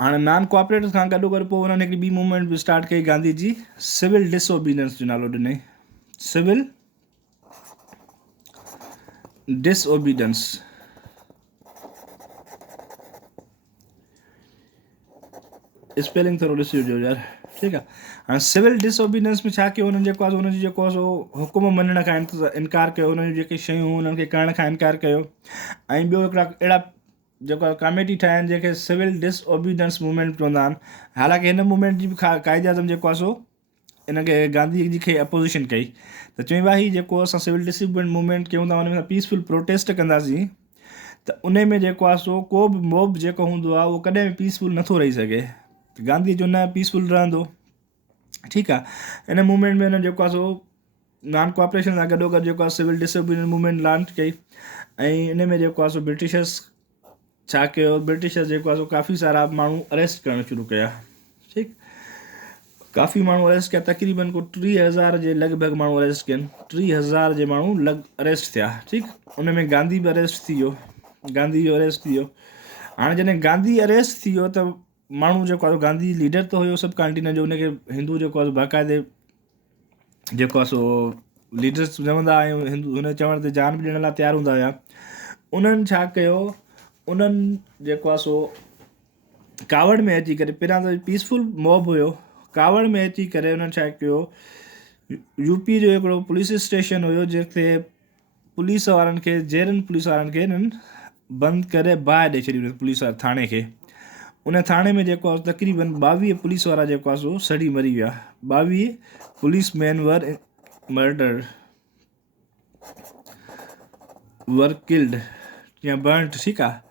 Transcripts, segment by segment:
हाणे non cooperative खां गॾो गॾु पोइ हुननि हिकिड़ी ॿी मूवमेंट बि स्टार्ट कई, गांधी जी सिविल डिसओबीडियंस जो नालो ॾिनई, सिविल डिसओबीडियंस। स्पेलिंग थोरो ॾिसी वठिजो यार, ठीकु आहे। हाणे सिविल डिसओबीडियंस में छा कयो हुननि, जेको आहे हुनजी जेको आहे सो हुकुम मञण खां इनकार कयो, हुनजी जेके शयूं हुननि खे करण खां इनकार कयो। ऐं ॿियो हिकिड़ा अहिड़ा जेको आहे कमेटी ठाहिया आहिनि जंहिंखे सिविल डिसओबीडियंस मूवमेंट चवंदा आहिनि। हालांकि हिन मूवमेंट जी बि काइदे आज़म जेको आहे सो इनखे गांधी जी खे अपोज़िशन कई, त चई भाई जेको असां सिविल डिसओबीडियंस मूवमेंट कयूं था, हुन में पीसफुल प्रोटेस्ट कंदासीं, त उन में जेको आहे सो को बि मॉब जेको हूंदो आहे उहो कॾहिं बि पीसफुल नथो रही सघे। गांधी जो न पीसफुल रहंदो, ठीकु आहे। इन मूवमेंट में हिन जेको आहे सो नॉन कोऑपरेशन सां गॾो गॾु जेको आहे सिविल डिसओबीडियंस मूवमेंट लॉन्च कई। ऐं इन में जेको आहे सो ब्रिटिशर्स छा कयो, ब्रिटिशर्स जेको आहे सो काफ़ी सारा माण्हू अरेस्ट करणु शुरू कया, ठीकु। काफ़ी माण्हू अरेस्ट कया, तक़रीबन को 30,000 जे लॻभॻि माण्हू अरेस्ट कयनि, 30,000 जे माण्हू अरेस्ट थिया, ठीकु। उन में गांधी बि अरेस्ट थी वियो, गांधी जो अरेस्ट थी वियो। हाणे जॾहिं गांधी अरेस्ट थी वियो त माण्हू जेको आहे गांधी लीडर त हुयो सब कॉन्टिनेंट जो, उनखे हिंदू जेको आहे बाक़ाइदे जेको आहे सो लीडर्स चवंदा आहियूं, हिंदू हुन चवण ते जान बि ॾियण लाइ तयारु हूंदा हुया। उन्हनि छा कयो, उन्हनि जेको आहे सो कावड़ में अची करे, पहिरियां त पीसफुल मॉब हुयो, कावड़ में अची करे उन्हनि छा कयो, यूपी जो हिकिड़ो पुलिस स्टेशन हुयो जिते पुलिस वारनि खे, जेरनि पुलिस वारनि खे हिननि बंदि करे बाहि ॾेई छॾी पुलिस वारे थाणे खे। उन थाणे में जेको आहे तक़रीबन 22 पुलिस वारा जेको आहे सो सड़ी मरी विया, 22 police man were murder, were killed या बर्नड, ठीकु आहे।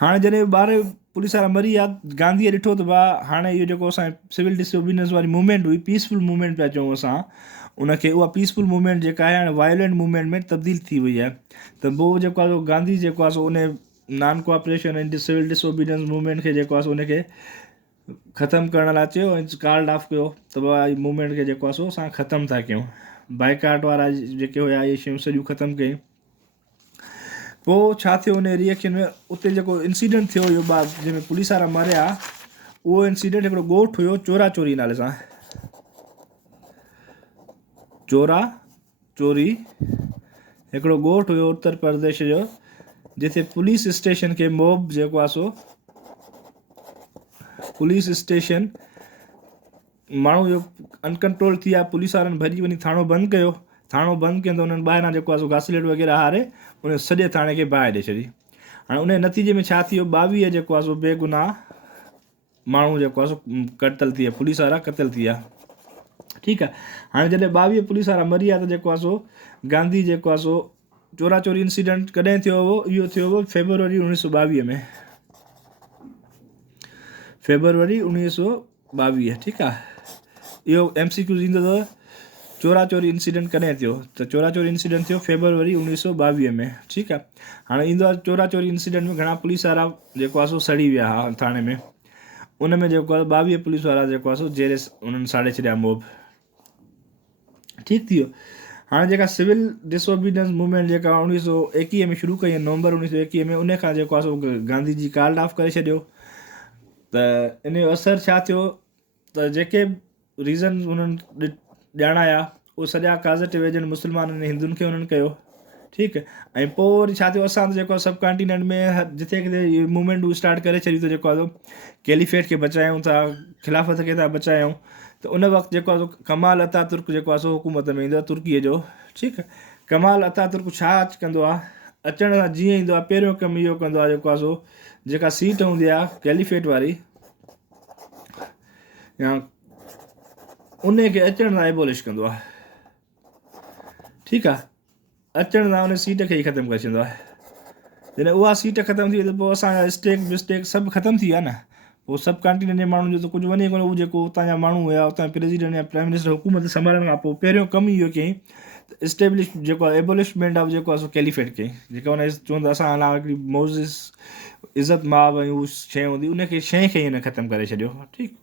हाणे जॾहिं 12 पुलिस वारा मरी विया, गांधीअ ॾिठो त भाउ हाणे इहो जेको असां सिविल डिसओबीडियंस वारी मूवमेंट हुई, पीसफुल मूवमेंट पिया चऊं असां उनखे, उहा पीसफुल मूवमेंट जेका आहे हाणे वायलेंट मूवमेंट में तब्दील थी वई आहे। त पोइ जेको आहे गांधी जेको आहे सो उन नॉन कोऑपरेशन ऐं सिविल डिसओबीडियंस मूवमेंट खे जेको आहे सो उनखे ख़तमु करण लाइ चयो ऐं कार्ड ऑफ कयो त भाई मूवमेंट खे जेको आहे सो असां ख़तमु था कयूं। बाइकाट वारा जेके हुया इहे शयूं सॼियूं ख़तमु कयूं। पोइ छा थियो उन रिएक्शन में, उते जेको इंसिडेंट थियो हुयो जंहिंमें पुलिस वारा मारिया, उहो इंसिडेंट हिकिड़ो ॻोठु हुयो चोरा चोरी नाले सां, चोरा चोरी हिकिड़ो ॻोठु हुयो उत्तर प्रदेश जो, जिते पुलिस स्टेशन खे मॉब जेको आहे सो पुलिस स्टेशन माण्हू जो अनकंट्रोल थी विया, पुलिस वारनि भॼी वञी थाणो बंदि कयो, थाणो बंदि कयो त हुननि ॿाहिरां जेको आहे सो घासलेट वग़ैरह हारे उन सॼे थाणे खे बाहि ॾेई छॾी। हाणे उन नतीजे में छा थियो, 22 जेको आहे सो बेगुनाह माण्हू जेको आहे सो क़तल थी विया, पुलिस वारा क़तल थी विया, ठीकु आहे। हाणे जॾहिं 22 पुलिस वारा मरी विया त जेको आहे सो गांधी जेको आहे सो चोरा चोरी इंसिडेंट कॾहिं थियो हुओ, इहो थियो हुओ फेबरवरी 1922 में, फेबरवरी 1922, ठीकु आहे। इहो MCQ ईंदो अथव, चोरा चोरी इंसिडेंट कॾहिं थियो, त चोरा चोरी इंसिडेंट थियो फेबरवरी 1922 में, ठीकु आहे। हाणे ईंदो आहे चोरा चोरी इंसिडेंट में घणा पुलिस वारा जेको आहे सो सड़ी विया हुआ थाणे में, उन में जेको आहे 22 पुलिस वारा जेको आहे सो जेरे उन्हनि साड़े छॾिया मॉब, ठीकु थी वियो। हाणे जेका सिविल डिसओबीडियंस मूवमेंट जेका 1921 में शुरू कई, नवंबर 1921 में, उन खां जेको आहे सो गांधी जी कार्ड ऑफ करे छॾियो। त इन जो असरु छा थियो, त जेके रीज़न उन्हनि ॼाणाया उहे सॼा पॉज़िटिव एजेंट मुस्लमाननि ऐं हिंदुनि खे उन्हनि कयो, ठीकु। ऐं पोइ वरी छा थियो, असां त जेको आहे सब कॉन्टिनेंट में जिते किथे इहे मूवमेंट स्टार्ट करे छॾियूं, त जेको आहे कैलिफेट खे बचायूं था, खिलाफ़त खे था बचायूं। त उन वक़्तु जेको आहे कमाल अतातुर्क जेको आहे सो हुकूमत में ईंदो आहे, तुर्कीअ जो, ठीकु। कमाल अतातुर्क छा कंदो आहे, अचण सां जीअं ईंदो आहे पहिरियों कमु इहो कंदो आहे, जेको आहे सो जेका सीट हूंदी आहे कैलिफेट वारी या उनखे अचण सां एबोलिश कंदो आहे, ठीकु आहे। अचण सां उन सीट खे ई ख़तमु करे छॾींदो आहे। जॾहिं उहा सीट ख़तमु थी वई त पोइ असांजा स्टेक विस्टेक सभु ख़तमु थी विया न, पोइ सब कॉन्टिनेंट जे माण्हुनि जो त कुझु वञे कोन। उहो जेको उतां जा माण्हू हुया, उतां प्रेसिडेंट या प्राइम मिनिस्टर हुकूमत संभालण खां पोइ पहिरियों कमु इहो कयईं त इस्टेब्लिश जेको आहे एबोलिशमेंट ऑफ जेको आहे सो कैलिफेट कयईं, जेका हुन चवंदा असां अलावा हिकिड़ी मोज़िस इज़त माब ऐं उहा शइ हूंदी, उनखे शइ खे हिन ख़तमु करे छॾियो, ठीकु।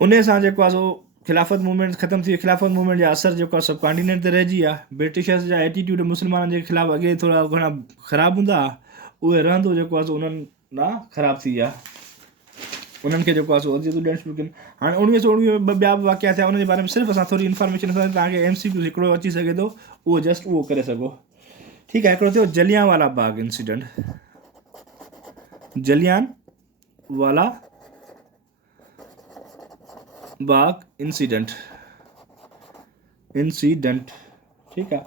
उन सां जेको आहे सो खिलाफ़त मूवमेंट ख़तमु थी। खिलाफ़त मूवमेंट जा असर जेको आहे सभु कॉन्टिनेंट ते रहिजी विया। ब्रिटिशर्स जा एटीट्यूड मुस्लमाननि जे ख़िलाफ़ु अॻे थोरा घणा ख़राबु हूंदा, उहे रहंदो जेको आहे सो उन्हनि ॾांहुं ख़राबु थी विया। उन्हनि खे जेको आहे सो अॼु ॾियणु शुरू कनि। हाणे 1919 में ॿिया बि वाक़िया थिया, उनजे बारे में सिर्फ़ु असां थोरी इन्फॉर्मेशन असां तव्हांखे MCQ हिकिड़ो अची सघे थो, उहो जस्ट उहो करे सघो। ठीकु आहे, हिकिड़ो थियो जलियांवाला बाग इंसिडेंट। जलियांवाला बाग इंसिडेंट। ठीकु आहे,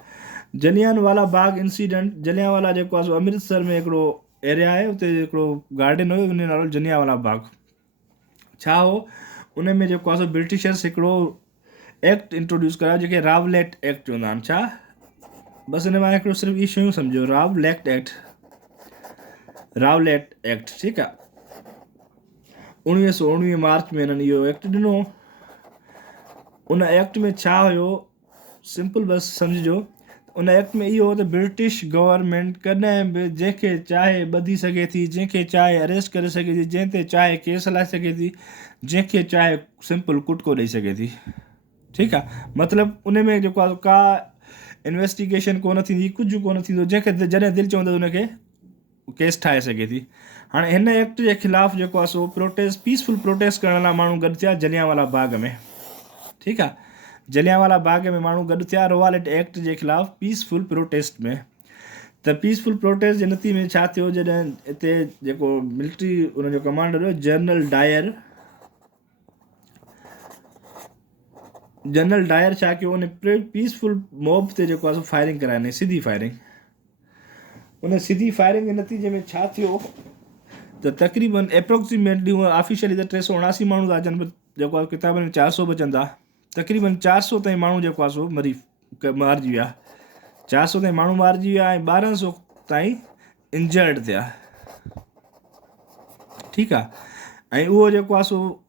जलियांवाला बाग इंसिडेंट। जलियांवाला जेको आहे सो अमृतसर में हिकिड़ो एरिया आहे, उते हिकिड़ो गार्डन हुयो, उन जो नालो जलियांवाला बाग। छा हो उन में जेको आहे सो ब्रिटिशर्स हिकिड़ो एक्ट इंट्रोड्यूस करायो जेके रावलेट एक्ट चवंदा आहिनि। छा? बसि हिन मां हिकिड़ो सिर्फ़ु इहे शयूं सम्झो, रावलेट एक्ट। ठीकु आहे, 1919 मार्च में हिननि इहो एक्ट ॾिनो। उन एक्ट में छा हुयो, सिंपल बसि सम्झिजो। उन एक्ट में इहो हो त ब्रिटिश गवर्नमेंट कॾहिं बि जंहिंखे चाहे ॿधी सघे थी, जंहिंखे चाहे अरेस्ट करे सघे थी, जंहिं ते चाहे केस हलाए सघे थी, जंहिंखे चाहे सिंपल कुटको ॾेई सघे थी। ठीकु आहे, मतिलबु उन में जेको आहे का इन्वेस्टिगेशन कोन थींदी, कुझु कोन थींदो, जंहिंखे जॾहिं दिलि चवंदो उनखे केस ठाहे सघे थी। हाणे हिन एक्ट जे ख़िलाफ़ु जेको आहे सो प्रोटेस्ट, पीसफुल प्रोटेस्ट करण लाइ माण्हू गॾु थिया जलियांवाला बाग में। ठीकु आहे, जलियांवाला बाग में माण्हू गॾु थिया रावलेट एक्ट जे ख़िलाफ़ु पीसफुल प्रोटेस्ट में। त पीसफुल प्रोटेस्ट जे नतीजे में छा थियो, जॾहिं हिते जेको मिलिट्री उनजो कमांडर हुयो जनरल डायर छा कयो, उन पीसफुल मॉब ते जेको आहे सो फायरिंग कराइनि, सिधी फायरिंग। उन सिधी फायरिंग जे नतीजे में छा थियो त तक़रीबन एप्रोक्सीमेटली हूअ ऑफिशियली त 379 माण्हू था अचनि, पर जेको आहे किताबनि में 400 बचनि था। तक़रीबन 400 ताईं माण्हू जेको आहे सो मारिजी विया। 400 ताईं माण्हू मारिजी विया ऐं 1200 ताईं इंजर्ड थिया। ठीकु आहे, ऐं उहो जेको आहे सो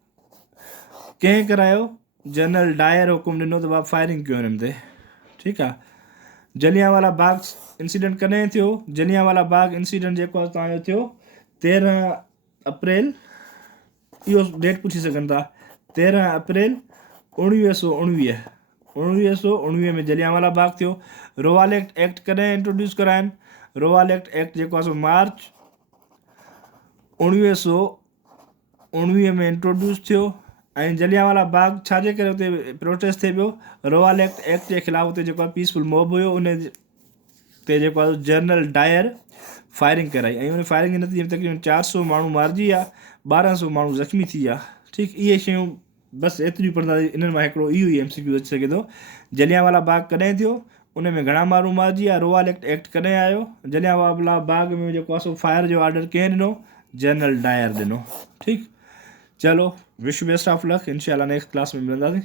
कंहिं करायो, जनरल डायर हुकुम ॾिनो त बाबा फायरिंग कयो हिननि ते। ठीकु आहे, जलियांवाला बाग इंसिडेंट कॾहिं थियो? जलियांवाला बाग इंसिडेंट जेको आहे तव्हांजो थियो 13 अप्रैल, इहो डेट पुछी सघनि था, 13 अप्रैल 1919। 1919 में जलियांवाला बाग थियो। रावलेट एक्ट कॾहिं इंट्रोड्यूस कराइनि? रावलेट एक्ट जेको आहे सो मार्च 1919 में इंट्रोड्यूस थियो। ऐं जलियांवाला बाग छाजे करे उते प्रोटेस्ट थिए पियो? रावलेट एक्ट जे ख़िलाफ़ु उते जेको आहे पीसफुल मॉब हुयो, उन ते जेको आहे जनरल डायर फायरिंग कराई, ऐं उन फायरिंग जे नतीजे में तक़रीबन 400 माण्हू मारिजी विया, 1200 माण्हू ज़ख़्मी थी विया। ठीकु, इहे शयूं बसि एतिरियूं पढ़ंदा, इन्हनि मां हिकिड़ो इहो ई MCQ अची सघे थो। जलियांवाला बाग कॾहिं थियो, उन में घणा माण्हू मारिजी विया, रावलेट एक्ट कॾहिं आयो, जलियांवाला बाग में जेको आहे सो फायर जो ऑर्डर कंहिं ॾिनो? जनरल डायर ॾिनो। ठीकु, चलो, विश बेस्ट ऑफ लक, इंशाल्लाह नेक्स्ट क्लास में मिलंदासीं।